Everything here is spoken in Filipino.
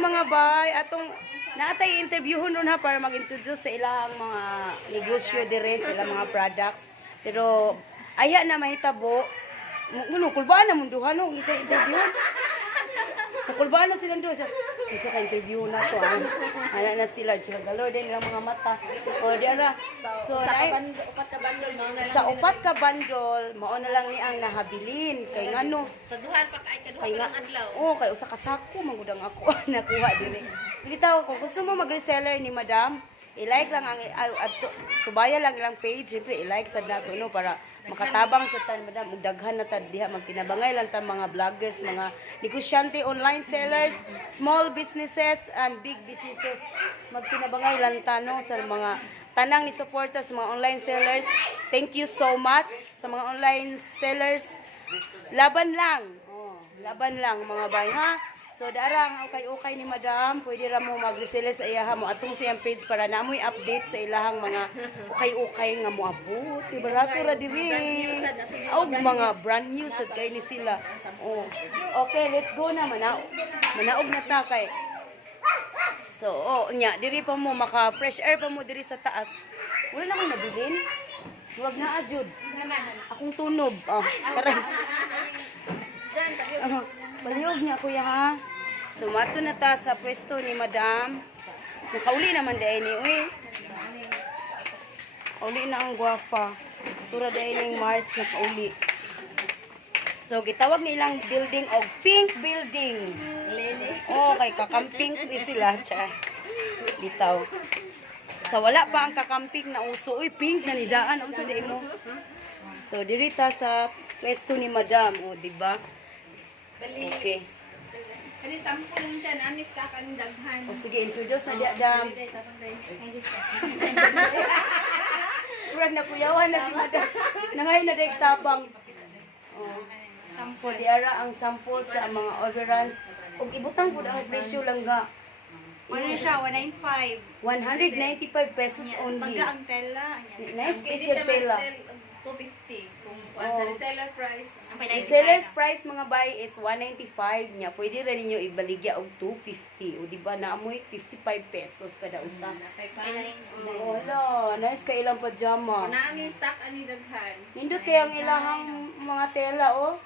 mga bay, atong natay interviewon ron ha para mag-introduce sa ilang mga negosyo dire, sa ilang mga products. Pero aya na mahitabo, kulbaan na munduhan no, isa interview. Kulbaan na sila doon. Isa ka interview na to. Ana na sila galor din ang mga mata. O diara. So sa upat ka bandol, mao na lang ni ang nahabilin kay ngano. Sa duhan pa kay kaduha ka adlaw. Oh, kay usa ka sako mangudang ako nakuha dinhi. Bitaw kung gusto mo mag-reseller ni Madam, i-like lang ang subaya lang ilang page, siyempre i-like sad nato no para makatabang sa tan Madam, daghan na tad diha magtinabangay lang ta mga vloggers, mga negosyante, online sellers, small businesses and big businesses. Magtinabangay lang ta no sa mga tanang ni suporta sa mga online sellers. Thank you so much sa mga online sellers. Laban lang. Oh, laban lang mga bay ha. So darang okay ni Madam, pwede ra mo mag-reseller sa iyaha mo atong siyang page para naamoy update sa ilahang mga okay nga mo abot. Barato ra diri. Og mga brand new sad kay ni sila. Oh. Okay, let's go na manaog na ta kay. So, nya diri pa mo maka fresh air pa mo diri sa taas. Wala na akong nabilin. Huwag na ajud. Akong tunog. Tara. Baliog niya kuya ha. So mato na ta sa pwesto ni Madam. Nakauli naman dahil ni uy. Uli na ang guwafa. Tura dahil yung March nakauli. So gitawag nilang building og pink building. Oh, kay kakamping ni sila cha. Bitaw. So wala pa ang kakamping na uso. Uy, pink na nidaan ang sa di mo. So dirita sa pwesto ni Madam, di ba? Okay. Kani sample lang siya na miss ka kanang daghan. O sige, introduce na diya Dam. Murag na kuyawan na si Madam. Nangayon na daig tabang. Sample diara ang sample sa mga orderance. Ug ibutang pud ang presyo lang ga. Ano siya 195. 195 pesos only. Pagka ang tela. Nice special tela. 250 kung sa reseller price. Ang seller's price mga bay is 195 niya. Pwede rin ninyo ibaligya og 250. O di ba naamoy 55 pesos kada usa. So wala, nice ka ilang pajama. Nami stock ani daghan. Nindot kay ang ilahang mga tela oh.